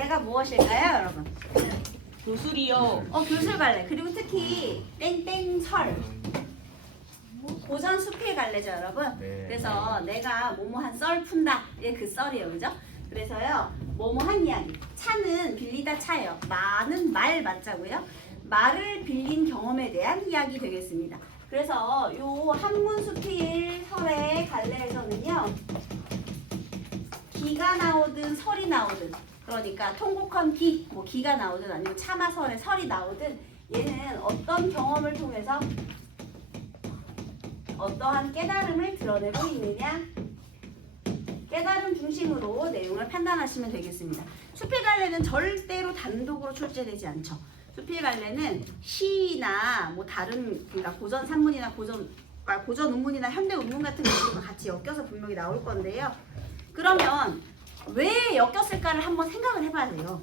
갈래가 무엇일까요, 여러분? 교술이요. 교술 갈래. 그리고 특히 땡땡설. 고전 수필 갈래죠, 여러분? 네. 그래서 내가 뭐뭐한 썰 푼다. 이게 그 썰이에요, 그죠? 그래서요, 뭐뭐한 이야기. 차는 빌리다 차예요. 마는 말 맞자고요. 말을 빌린 경험에 대한 이야기 되겠습니다. 그래서 요 한문 수필 설의 갈래에서는요, 기가 나오든 설이 나오든, 그러니까 통곡한 기, 뭐 기가 나오든 아니면 차마설의 설이 나오든 얘는 어떤 경험을 통해서 어떠한 깨달음을 드러내고 있느냐, 깨달음 중심으로 내용을 판단하시면 되겠습니다. 수필갈래는 절대로 단독으로 출제되지 않죠. 수필갈래는 시나 뭐 다른, 그러니까 고전 산문이나 고전 운문이나 현대 운문 같은 것들과 같이 엮여서 분명히 나올 건데요. 그러면 왜 엮였을까를 한번 생각을 해봐야 돼요.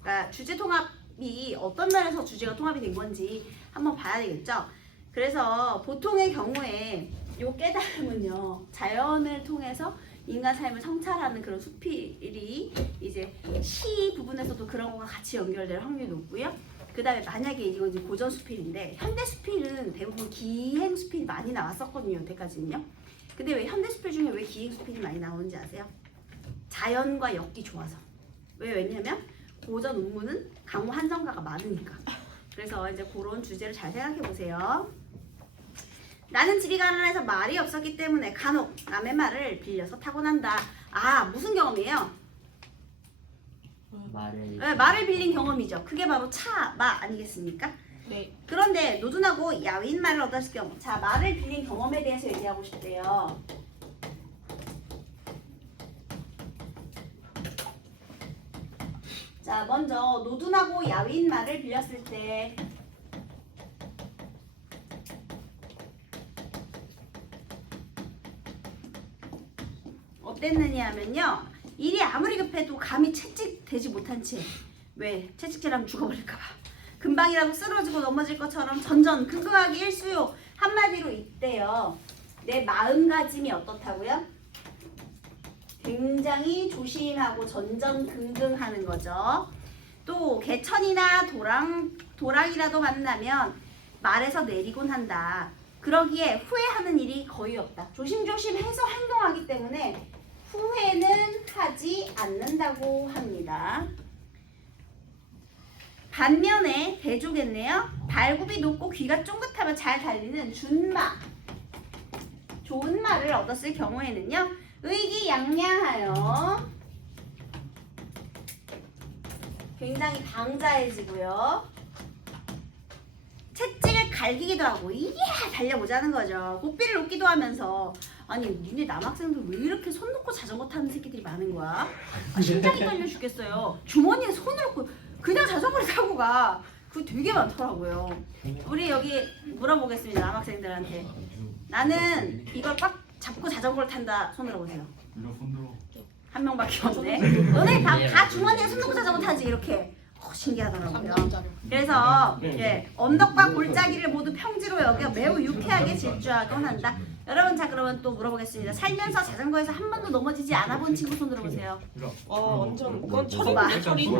그러니까 주제 통합이 어떤 면에서 주제가 통합이 된 건지 한번 봐야 되겠죠. 그래서 보통의 경우에 요 깨달음은요, 자연을 통해서 인간 삶을 성찰하는 그런 수필이 이제 시 부분에서도 그런 거가 같이 연결될 확률이 높고요. 그 다음에 만약에 이건 이제 고전 수필인데, 현대 수필은 대부분 기행 수필이 많이 나왔었거든요, 여태까지는요. 근데 왜 현대 수필 중에 왜 기행 수필이 많이 나오는지 아세요? 자연과 엮기 좋아서. 왜냐면 고전 운문은 강호 한정가가 많으니까. 그래서 이제 그런 주제를 잘 생각해 보세요. 나는 집이 가난해서 말이 없었기 때문에 간혹 남의 말을 빌려서 타고난다. 아, 무슨 경험이에요? 말을 빌린 경험이죠. 그게 바로 차마 아니겠습니까? 네. 그런데 노둔하고 야윈 말을 얻었을 경우, 자, 말을 빌린 경험에 대해서 얘기하고 싶대요. 자, 먼저 노둔하고 야윈 말을 빌렸을 때 어땠느냐 하면요, 일이 아무리 급해도 감히 채찍대지 못한 채, 왜? 채찍질하면 죽어버릴까봐 금방이라도 쓰러지고 넘어질 것처럼 전전긍긍하기 일수요. 한마디로 이때요, 내 마음가짐이 어떻다고요? 굉장히 조심하고 전전긍긍하는 거죠. 또 개천이나 도랑이라도 만나면 말에서 내리곤 한다. 그러기에 후회하는 일이 거의 없다. 조심조심해서 행동하기 때문에 후회는 하지 않는다고 합니다. 반면에 대조겠네요. 발굽이 높고 귀가 쫑긋하며 잘 달리는 준마, 좋은 말을 얻었을 경우에는요, 의기양양하여 굉장히 방자해지고요, 채찍을 갈기기도 하고 이야 달려보자는 거죠. 고삐를 놓기도 하면서, 아니 니네 남학생들 왜 이렇게 손 놓고 자전거 타는 새끼들이 많은 거야? 심장이 떨려 죽겠어요. 주머니에 손을 놓고 그냥 자전거를 타고 가. 그거 되게 많더라고요. 우리 여기 물어보겠습니다, 남학생들한테. 나는 이걸 꽉 잡고 자전거를 탄다. 손 들어보세요. 한 명밖에 없네. 너네 다 주머니에 손 놓고 자전거 타지 이렇게. 신기하더라고요. 그래서 언덕과 골짜기를 모두 평지로 여겨 매우 유쾌하게 질주하곤 한다. 여러분, 자 그러면 또 물어보겠습니다. 살면서 자전거에서 한 번도 넘어지지 않아 본 친구 손 들어보세요. 완전 그건 봐봐. 철이.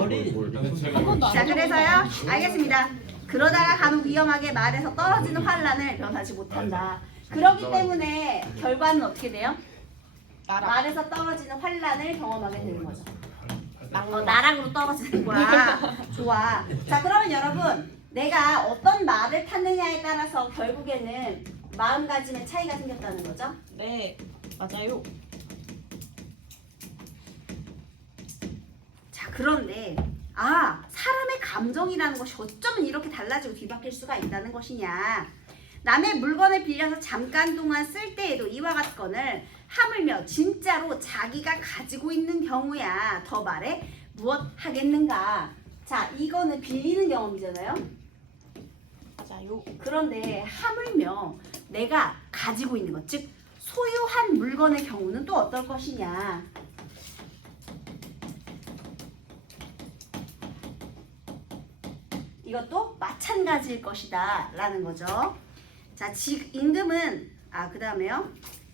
자, 그래서요, 알겠습니다. 그러다가 간혹 위험하게 말에서 떨어지는 환란을 면하지 못한다. 그렇기 때문에 결과는 어떻게 돼요? 말에서 떨어지는 환란을 경험하게 되는 거죠. 나락으로 떨어지는 거야. 좋아. 자, 그러면 여러분, 내가 어떤 말을 탔느냐에 따라서 결국에는 마음가짐의 차이가 생겼다는 거죠. 네, 맞아요. 자, 그런데 사람의 감정이라는 것이 어쩌면 이렇게 달라지고 뒤바뀔 수가 있다는 것이냐. 남의 물건을 빌려서 잠깐 동안 쓸 때에도 이와 같건을 하물며 진짜로 자기가 가지고 있는 경우야 더 말해 무엇 하겠는가. 자, 이거는 빌리는 경험이잖아요. 맞아요. 그런데 하물며 내가 가지고 있는 것, 즉 소유한 물건의 경우는 또 어떨 것이냐. 이것도 마찬가지일 것이다 라는 거죠. 자, 임금은 그 다음에요.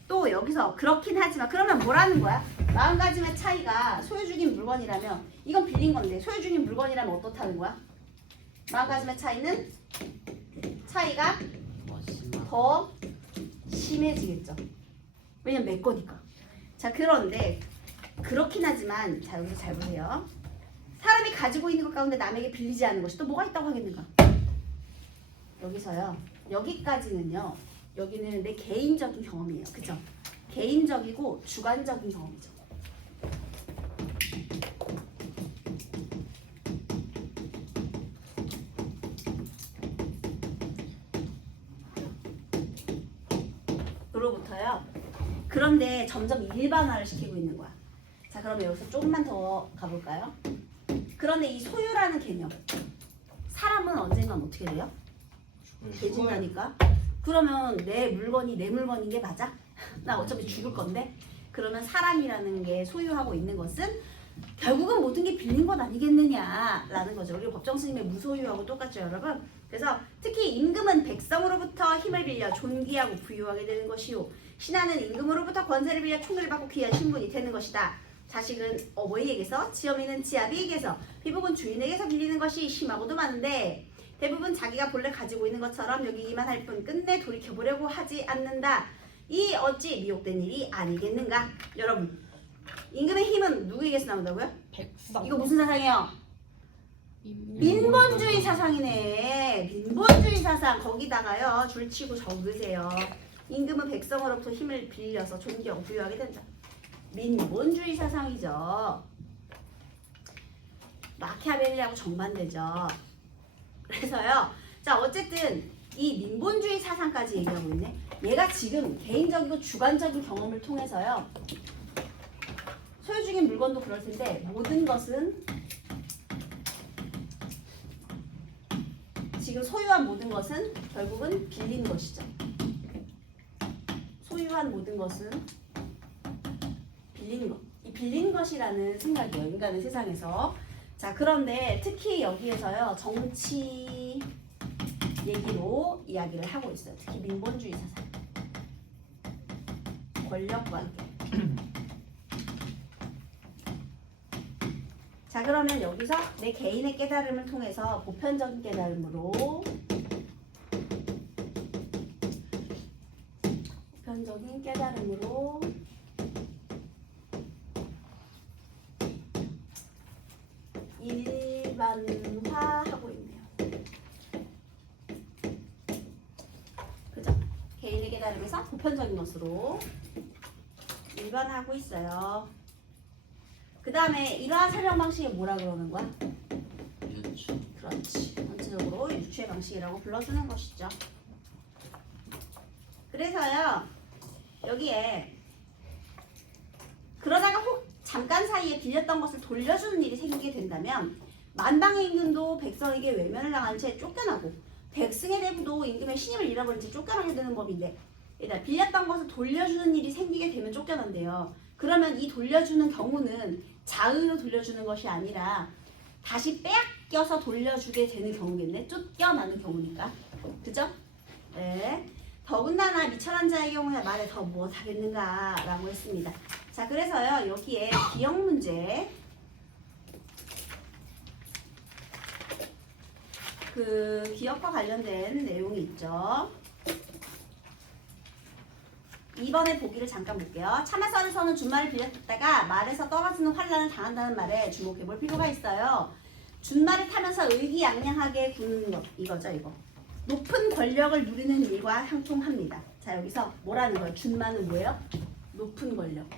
또 여기서 그렇긴 하지만, 그러면 뭐라는 거야? 마음가짐의 차이가 소유주긴 물건이라면 이건 빌린 건데 소유주긴 물건이라면 어떻다는 거야? 마음가짐의 차이가 더 심해지겠죠. 왜냐면 내 거니까. 자, 그런데 그렇긴 하지만 자, 여기서 잘 보세요. 사람이 가지고 있는 것 가운데 남에게 빌리지 않는 것이 또 뭐가 있다고 하겠는가? 여기서요. 여기까지는요. 여기는 내 개인적인 경험이에요. 그죠? 개인적이고 주관적인 경험이죠. 로부터요. 그런데 점점 일반화를 시키고 있는 거야. 자, 그러면 여기서 조금만 더 가볼까요? 그런데 이 소유라는 개념, 사람은 언젠간 어떻게 돼요? 돼진다니까. 그러면 내 물건이 내 물건인 게 맞아? 나 어차피 죽을 건데. 그러면 사람이라는 게 소유하고 있는 것은 결국은 모든 게 빌린 것 아니겠느냐라는 거죠. 우리 법정 스님의 무소유하고 똑같죠, 여러분. 그래서 특히 임금은 백성으로부터 힘을 빌려 존귀하고 부유하게 되는 것이요, 신하는 임금으로부터 권세를 빌려 총을 받고 귀한 신분이 되는 것이다. 자식은 어머니에게서, 지어미는 지아비에게서, 비복은 주인에게서 빌리는 것이 심하고도 많은데 대부분 자기가 본래 가지고 있는 것처럼 여기기만 할 뿐 끝내 돌이켜보려고 하지 않는다. 이 어찌 미혹된 일이 아니겠는가? 여러분, 임금의 힘은 누구에게서 나온다고요? 백성. 이거 무슨 사상이에요? 민본주의 사상이네. 민본주의 사상. 거기다가요 줄치고 적으세요. 임금은 백성으로부터 힘을 빌려서 존귀하고 부유하게 된다. 민본주의 사상이죠. 마키아벨리하고 정반대죠. 그래서요. 자, 어쨌든 이 민본주의 사상까지 얘기하고 있네. 얘가 지금 개인적이고 주관적인 경험을 통해서요. 소유주긴 물건도 그럴 텐데 모든 것은 지금 소유한 모든 것은 결국은 빌린 것이죠. 소유한 모든 것은 빌린 것. 이 빌린 것이라는 생각이에요. 인간의 세상에서. 자, 그런데 특히 여기에서요. 정치 얘기로 이야기를 하고 있어요. 특히 민본주의 사상. 권력관계. 자, 그러면 여기서 내 개인의 깨달음을 통해서 보편적인 깨달음으로 일반화하고 있네요. 그죠? 개인의 깨달음에서 보편적인 것으로 일반화하고 있어요. 그 다음에 이러한 설명 방식이 뭐라 그러는 거야? 유추. 그렇지. 전체적으로 유추의 방식이라고 불러주는 것이죠. 그래서요. 여기에 그러다가 혹 잠깐 사이에 빌렸던 것을 돌려주는 일이 생기게 된다면 만방의 임금도 백성에게 외면을 당한 채 쫓겨나고 백승의 대부도 임금의 신임을 잃어버린 채 쫓겨나게 되는 법인데, 일단 빌렸던 것을 돌려주는 일이 생기게 되면 쫓겨난대요. 그러면 이 돌려주는 경우는 자의로 돌려주는 것이 아니라 다시 빼앗겨서 돌려주게 되는 경우겠네. 쫓겨나는 경우니까. 그죠? 네. 더군다나 미천한 자의 경우에 말에 더 무엇하겠는가 라고 했습니다. 자, 그래서요. 여기에 기억 문제, 그 기억과 관련된 내용이 있죠. 2번의 보기를 잠깐 볼게요. 참화선에서는 준말을 빌렸다가 말에서 떨어지는 환란을 당한다는 말에 주목해 볼 필요가 있어요. 준말을 타면서 의기양양하게 구는 것, 이거죠, 이거. 높은 권력을 누리는 일과 형통합니다. 자, 여기서 뭐라는 거예요? 준말은 뭐예요? 높은 권력.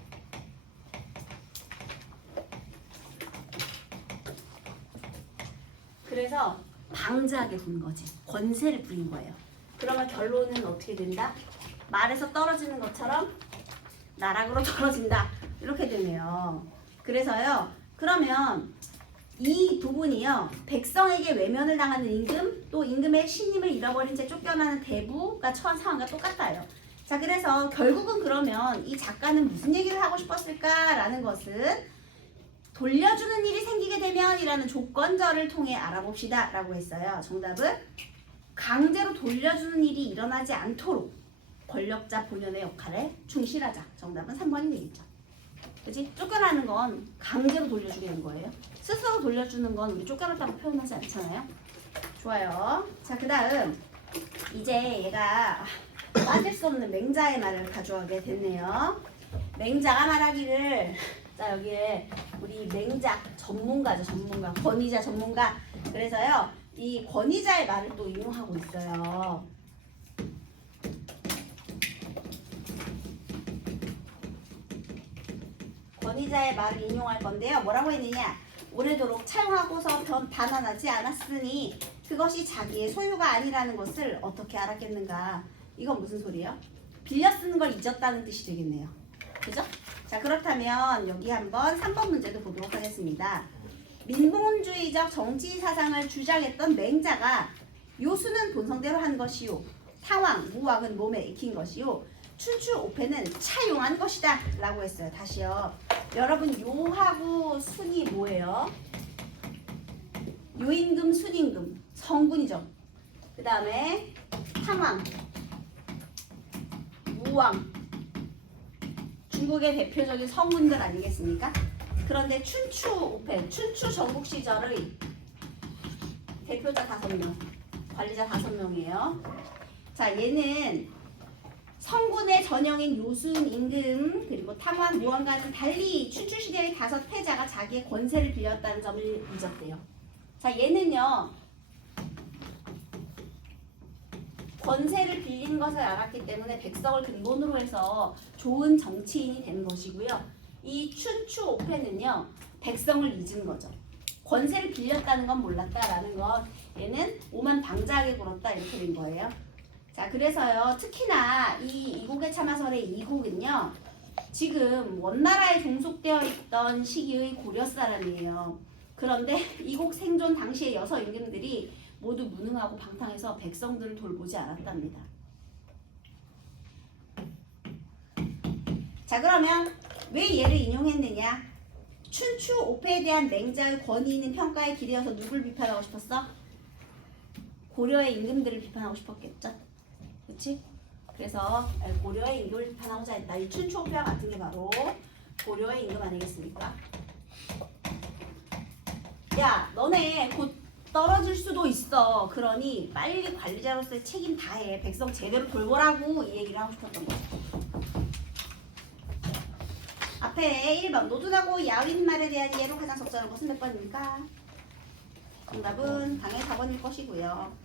그래서 방자하게 구는 거지. 권세를 부린 거예요. 그러면 결론은 어떻게 된다? 말에서 떨어지는 것처럼 나락으로 떨어진다. 이렇게 되네요. 그래서요. 그러면 이 부분이요. 백성에게 외면을 당하는 임금, 또 임금의 신임을 잃어버린 채 쫓겨나는 대부가 처한 상황과 똑같아요. 자, 그래서 결국은 그러면 이 작가는 무슨 얘기를 하고 싶었을까라는 것은 돌려주는 일이 생기게 되면이라는 조건절을 통해 알아봅시다 라고 했어요. 정답은 강제로 돌려주는 일이 일어나지 않도록 권력자 본연의 역할에 충실하자. 정답은 3번이 되겠죠. 그치? 쫓겨나는 건 강제로 돌려주게 된 거예요. 스스로 돌려주는 건 우리 쫓겨났다고 표현하지 않잖아요. 좋아요. 자, 그 다음 이제 얘가 빠질 수 없는 맹자의 말을 가져가게 됐네요. 맹자가 말하기를, 자 여기에 우리 맹자 전문가죠. 전문가, 권위자 전문가. 그래서요 이 권위자의 말을 또 인용하고 있어요. 권위자의 말을 인용할 건데요. 뭐라고 했느냐? 오래도록 차용하고서 반환하지 않았으니 그것이 자기의 소유가 아니라는 것을 어떻게 알았겠는가? 이건 무슨 소리예요? 빌려 쓰는 걸 잊었다는 뜻이 되겠네요. 그죠? 자, 그렇다면 여기 한번 3번 문제도 보도록 하겠습니다. 민본주의적 정치 사상을 주장했던 맹자가 요수는 본성대로 한 것이요, 탕왕, 무왕은 몸에 익힌 것이요, 춘추 오패는 차용한 것이다 라고 했어요. 다시요. 여러분 요하고 순이 뭐예요? 요임금, 순임금, 성군이죠. 그 다음에 탕왕, 무왕, 중국의 대표적인 성군들 아니겠습니까? 그런데 춘추 오패, 춘추 전국 시절의 대표자 5명, 관리자 5명이에요. 자, 얘는 성군의 전형인 요순, 임금, 그리고 탕왕, 무왕과는 달리 춘추 시대의 5 패자가 자기의 권세를 빌렸다는 점을 잊었대요. 자, 얘는요 권세를 빌린 것을 알았기 때문에 백성을 근본으로 해서 좋은 정치인이 되는 것이고요. 이 춘추 오패는요 백성을 잊은 거죠. 권세를 빌렸다는 건 몰랐다라는 건 얘는 오만 방자하게 굴었다 이렇게 된 거예요. 자, 그래서요 특히나 이 이곡의 참화설의 이곡은요 지금 원나라에 종속되어 있던 시기의 고려 사람이에요. 그런데 이곡 생존 당시의 여서 임금들이 모두 무능하고 방탕해서 백성들을 돌보지 않았답니다. 자, 그러면 왜 얘를 인용했느냐? 춘추 오패에 대한 맹자의 권위 있는 평가에 기대어서 누굴 비판하고 싶었어? 고려의 임금들을 비판하고 싶었겠죠? 그치? 그래서 고려의 임금을 비판하고자 했다. 이 춘추 오패와 같은 게 바로 고려의 임금 아니겠습니까? 야, 너네 곧 떨어질 수도 있어. 그러니 빨리 관리자로서의 책임 다해. 백성 제대로 돌보라고 이 얘기를 하고 싶었던 거죠. 앞에 1번 노둔하고 야윈 말에 대한 예로 가장 적절한 것은 몇 번입니까? 정답은 당연히 4번일 것이고요.